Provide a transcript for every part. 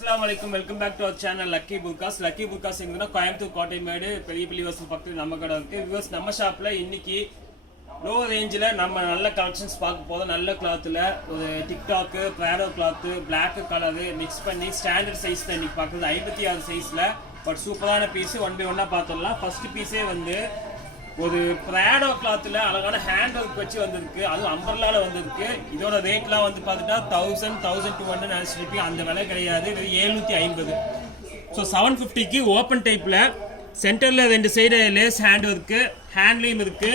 Assalamualaikum, welcome back to our channel Lucky Burkas. Lucky Burkas எங்கனா கோயம்புத்தூர் கோட்டைமேடு பெரிய பள்ளிவாசல் பக்கத்துல நம்ம கடை இருக்கு. வியூவர்ஸ் நம்ம ஷாப்ல இன்னைக்கு லோ ரேஞ்சில நம்ம நல்ல கலெக்ஷன்ஸ் பார்க்க போறோம். நல்ல கிளாத்ல ஒரு TikTok, Prado cloth, Black colour mix பண்ணி ஸ்டாண்டர்ட் சைஸ் தான் இன்னைக்கு பார்க்குறது 56 சைஸ்ல. பட் சூப்பரான பீஸ் ஒன் பை ஒன்னா பார்த்துடலாம். ஃபர்ஸ்ட் பீஸே வந்து ஒரு பிராடோ கிளாத்ல அழகான ஹேண்ட் ஒர்க் வச்சு வந்திருக்கு. அதுவும் அம்பர்லால வந்திருக்கு. இதோட ரேட்லாம் வந்து பார்த்துட்டா 1000-1200 நினைச்சிருப்பீங்க. அந்த விலை கிடையாது, இது 750. ஸோ 750க்கு ஓப்பன் டைப்ல சென்டர்ல ரெண்டு சைடு லேஸ் ஹேண்ட் ஒர்க்கு, ஹேண்ட்லையும் இருக்கு.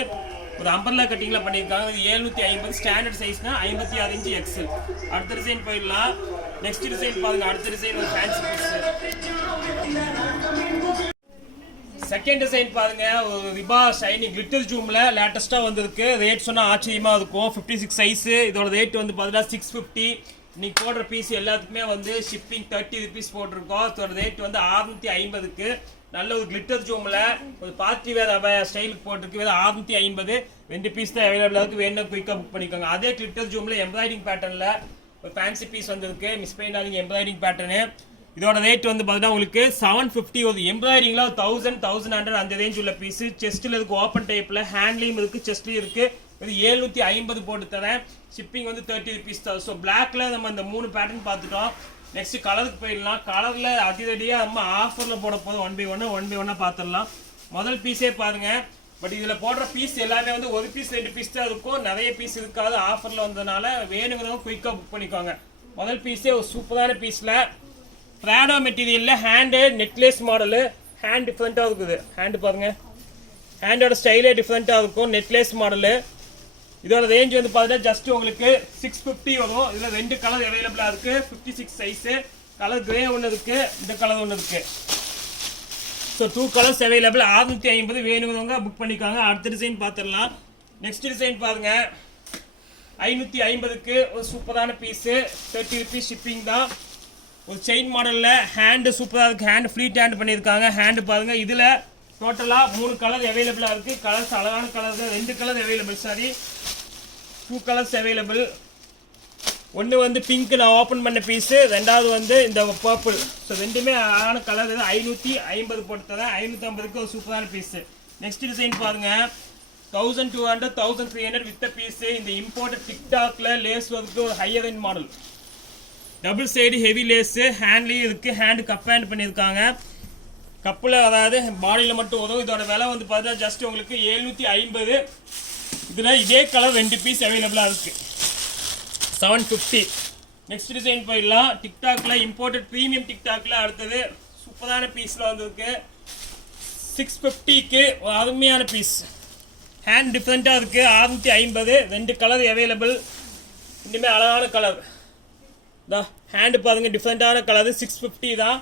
ஒரு அம்பர்லா கட்டிங்ல பண்ணியிருக்காங்க. இது 750 ஸ்டாண்டர்ட் சைஸ்னா 56 இன்ச் எக்ஸல். அடுத்த டிசைன் போயிடலாம். நெக்ஸ்ட் டிசைன் பாருங்க. அடுத்த டிசைன் ஒரு ஃபேன்சி பீஸ். செகண்ட் டிசைன் பாருங்க, ஒரு ரிபா ஷைனி கிளிட்டர் ஜூம்ல லேட்டஸ்டா வந்திருக்கு. ரேட் சொன்னா ஆச்சரியமா இருக்கும். 56 சைஸ். இதோட ரேட் வந்து பார்த்தீங்கன்னா 650. இன்னைக்கு போடுற பீஸ் எல்லாத்துக்குமே வந்து ஷிப்பிங் 30 ருபீஸ் போட்டிருக்கோம். இதோட ரேட் வந்து 650க்கு. நல்ல ஒரு கிளிட்டர் ஜூம்ல ஒரு பார்ட்டி வேர் அபாயா ஸ்டைலுக்கு போட்டிருக்கு. 650. ரெண்டு பீஸ் தான் அவைலபிளா இருக்கு. வேணும் குயிக்கா புக் பண்ணிக்கோங்க. அதே கிளிட்டர் ஜூம்ல எம்ப்ராய்டிங் பேட்டர்ன்ல ஒரு ஃபேன்சி பீஸ் வந்திருக்கு. மிஸ் பண்ணிடாதீங்க எம்ப்ராய்டிங் பேட்டர்னு. இதோட ரேட் வந்து பார்த்தீங்கன்னா உங்களுக்கு 750. ஒரு எம்ப்ராய்டிங்ல 1000-1100 அந்த ரேஞ்ச் உள்ள பீஸ். செஸ்ட்ல இருக்கு, ஓப்பன் டைப்ல ஹேண்ட்லயும் இருக்கு, செஸ்ட்லயும் இருக்கு. இது 750 போட்டு தரேன். ஷிப்பிங் வந்து 30 ருபீஸ் தான். ஸோ பிளாக்ல நம்ம இந்த 3 பேட்டர்ன் பார்த்துட்டோம். நெக்ஸ்ட் கலருக்கு போயிடலாம். கலர்ல அதிரடியா நம்ம ஆஃபர்ல போட போதும். ஒன் பை ஒன்னா பார்த்துடலாம். முதல் பீஸே பாருங்க. பட் இதுல போடுற பீஸ் எல்லாமே வந்து ஒரு பீஸ் 2 பீஸ் தான் இருக்கும். நிறைய பீஸ் இருக்காது. ஆஃபர்ல வந்ததுனால வேணுங்கிறவங்க குயிக்கா புக் பண்ணிக்கோங்க. முதல் பீஸே ஒரு சூப்பரான பீஸ்ல பிராடோ மெட்டீரியல்ல ஹேண்டு நெக்லஸ் மாடலு. ஹேண்ட் டிஃப்ரெண்ட்டாக இருக்குது. ஹேண்டு பாருங்க, ஹேண்டோட ஸ்டைலே டிஃப்ரெண்ட்டாக இருக்கும். Necklace model. இதோட ரேஞ்ச் வந்து பார்த்தீங்கன்னா ஜஸ்ட் உங்களுக்கு 650 வரும். இதில் 2 கலர் அவைலபிளாக இருக்கு. 56 சைஸு. கலர் கிரே ஒன்று இருக்கு, இந்த கலர் ஒன்று இருக்கு. So 2 colours available. 650 வேணுங்கிறவங்க புக் பண்ணிக்காங்க. அடுத்த டிசைன் பார்த்துடலாம். நெக்ஸ்ட் டிசைன் பாருங்க. 550க்கு ஒரு சூப்பரான பீஸு. 30 ருபீஸ் ஷிப்பிங் தான். ஒரு செயின் மாடல்ல ஹேண்டு சூப்பராக இருக்கு. ஹேண்ட் ஃப்ளீட் ஹேண்ட் பண்ணியிருக்காங்க. ஹேண்டு பாருங்க. இதில் டோட்டலாக 3 கலர் அவைலபிளாக இருக்கு. கலர்ஸ் அழகான கலர் தான். 2 colour available. Sorry, 2 colours available. ஒன்று வந்து பிங்க் நான் ஓப்பன் பண்ண பீஸு, ரெண்டாவது வந்து இந்த பர்பிள். ஸோ ரெண்டுமே அழகான கலர். 550 போட்டு தரேன். 550க்கு ஒரு சூப்பரான பீஸு. நெக்ஸ்ட் டிசைன் பாருங்க. 1200-1300 வித்த பீஸு. இந்த இம்போர்ட்டட் டிக்டாக்ல லேஸ் ஒர்க்கு ஒரு ஹையர் எண்ட் மாடல். Double side heavy lace. ஹேண்ட்லேயும் இருக்கு. ஹேண்டு கப் ஹேண்ட் பண்ணியிருக்காங்க. கப்பில் அதாவது பாடியில் மட்டும் உதவும். இதோட விலை வந்து பார்த்தா ஜஸ்ட் உங்களுக்கு 750. இதில் இதே கலர் 2 பீஸ் அவைலபிளாக இருக்கு. 750. நெக்ஸ்ட் டிசைன் போயிடலாம். டிக்டாக்ல இம்போர்ட்டட் ப்ரீமியம் டிக்டாக்ல அடுத்தது சூப்பரான பீஸில் வந்துருக்கு. 650க்கு ஒரு அருமையான பீஸ். ஹேண்ட் டிஃப்ரெண்ட்டாக இருக்கு. 650. 2 கலர் அவைலபிள். ரெண்டுமே அழகான கலர் தான். ஹேண்டு பாருங்க, டிஃப்ரெண்டான கலர். 650 தான்.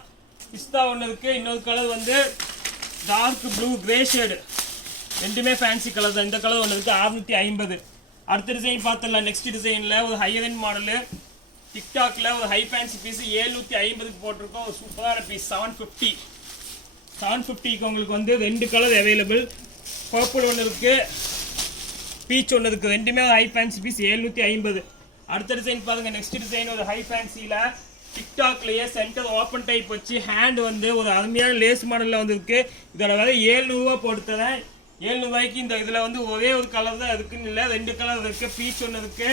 பிஸ்தா ஒன்று இருக்கு. இன்னொரு கலர் வந்து டார்க் ப்ளூ கிரே ஷேடு. ரெண்டுமே ஃபேன்சி கலர் தான். இந்த கலர் ஒன்று இருக்கு. 650. அடுத்த டிசைன் பார்த்துடலாம். நெக்ஸ்ட் டிசைனில் ஒரு ஹையர் எண்ட் மாடலு டிக்டாக்ல ஒரு ஹை ஃபேன்சி பீஸ் 750க்கு போட்டிருக்கோம். ஒரு சூப்பரான பீஸ். 750. 750க்கு உங்களுக்கு வந்து 2 கலர் அவைலபிள். பர்பிள் ஒன்று இருக்கு, பீச் ஒன்று இருக்கு. ரெண்டுமே ஹை ஃபேன்சி பீஸ். 750. அடுத்த டிசைன் பாருங்க. நெக்ஸ்ட் டிசைன் ஒரு ஹை ஃபேன்சில டிக்டாக்லயே சென்டர் ஓப்பன் டைப் வச்சு ஹேண்ட் வந்து ஒரு அருமையான லேஸ் மாடல்ல வந்துருக்கு. இதோட விலை 700 போட்டு தரேன். 700 இந்த இதுல வந்து ஒரே ஒரு கலர் தான் இருக்குன்னு இல்லை, 2 கலர் இருக்கு. பீச் ஒன்று இருக்கு,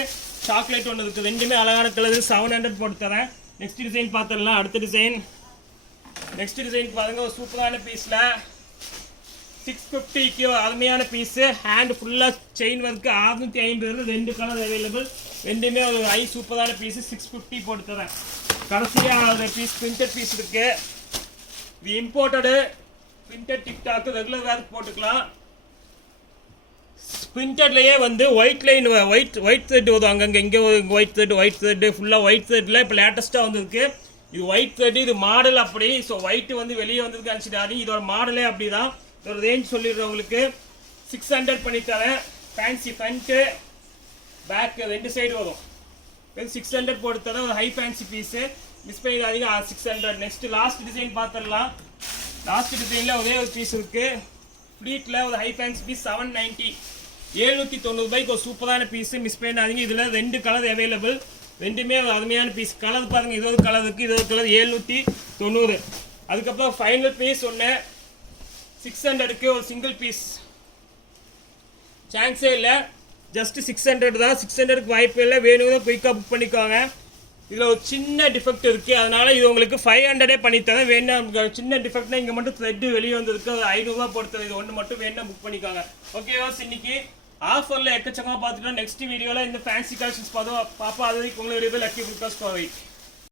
சாக்லேட் ஒன்று இருக்கு. ரெண்டுமே அழகான கலர். 700 போட்டு தரேன். நெக்ஸ்ட் டிசைன் பார்த்துடலாம். அடுத்த டிசைன். நெக்ஸ்ட் டிசைன் பாருங்க. ஒரு சூப்பரான பீஸ்ல 650க்கு அருமையான பீஸு. ஹேண்ட் ஃபுல்லாக செயின் ஒர்க்கு. 650. 2 colour available. ரெண்டுமே ஒரு ஹை சூப்பரான பீஸு. 650 போட்டு தரேன். கடைசியாக ஒரு பீஸ் பிரிண்டட் பீஸ் இருக்கு. இது இம்போர்ட்டடு பிரிண்டட் டிக்டாக் ரெகுலர் வேர்க்கு போட்டுக்கலாம். பிரிண்டட்லேயே வந்து ஒயிட் லைன் ஒயிட் த்ரெட் வரும். அங்கங்கே இங்கே ஒயிட் த்ரெட் ஃபுல்லாக ஒயிட் த்ரெட்டில் இப்போ லேட்டஸ்ட்டாக வந்துருக்கு. இது ஒயிட் த்ரெட். இது மாடல் அப்படி. ஸோ ஒயிட் வந்து வெளியே வந்திருக்கு நினச்சிட்டாரு. இதோட மாடலே அப்படி தான். இதோட ரேஞ்ச் சொல்லிடுறவங்களுக்கு 600 பண்ணி தரேன். ஃபேன்சி ஃப்ரண்ட்டு பேக்கு 2 சைடு வரும். 600 போட்டு தரேன். ஒரு ஹை ஃபேன்சி பீஸு. மிஸ் பண்ணிடாதீங்க. 600. நெக்ஸ்ட் லாஸ்ட் டிசைன் பார்த்துடலாம். லாஸ்ட் டிசைனில் ஒரே ஒரு பீஸ் இருக்கு. ஃப்ளீட்டில் ஒரு ஹை ஃபேன்சி பீஸ். 790. 790 ரூபாய்க்கு ஒரு சூப்பரான பீஸு. மிஸ் பண்ணிடாதீங்க. இதில் 2 கலர் அவைலபிள். ரெண்டுமே அருமையான பீஸ். கலர் பாருங்க, இது ஒரு கலர் இருக்குது, இது ஒரு கலர் 790. அதுக்கப்புறம் ஃபைனல் பீஸ் ஒன்று 600க்கு ஒரு சிங்கிள் பீஸ். சான்ஸே இல்லை, ஜஸ்ட் 600 தான். 600க்கு வாய்ப்பு இல்லை, வேணும்னா குயிக்காக புக் பண்ணிக்கோங்க. இதில் ஒரு சின்ன டிஃபெக்ட் இருக்குது, அதனால் இது உங்களுக்கு 500 பண்ணித்தரேன். வேணும் சின்ன டிஃபெக்ட்னா இங்கே மட்டும் த்ரெட்டு வெளியே வந்திருக்கு, அது 500 ரூபா பொறுத்தது. இது ஒன்று மட்டும் வேணும்னா புக் பண்ணிக்கோங்க. ஓகேவா? இன்னைக்கு ஆஃபரில் எக்கச்சக்கமாக பார்த்துட்டோம். நெக்ஸ்ட் வீடியோவில் இந்த ஃபேன்சி கலெக்ஷன்ஸ் பார்ப்போம். அது வரைக்கும் உங்களை லக்கி புக்காஸ் கோவை.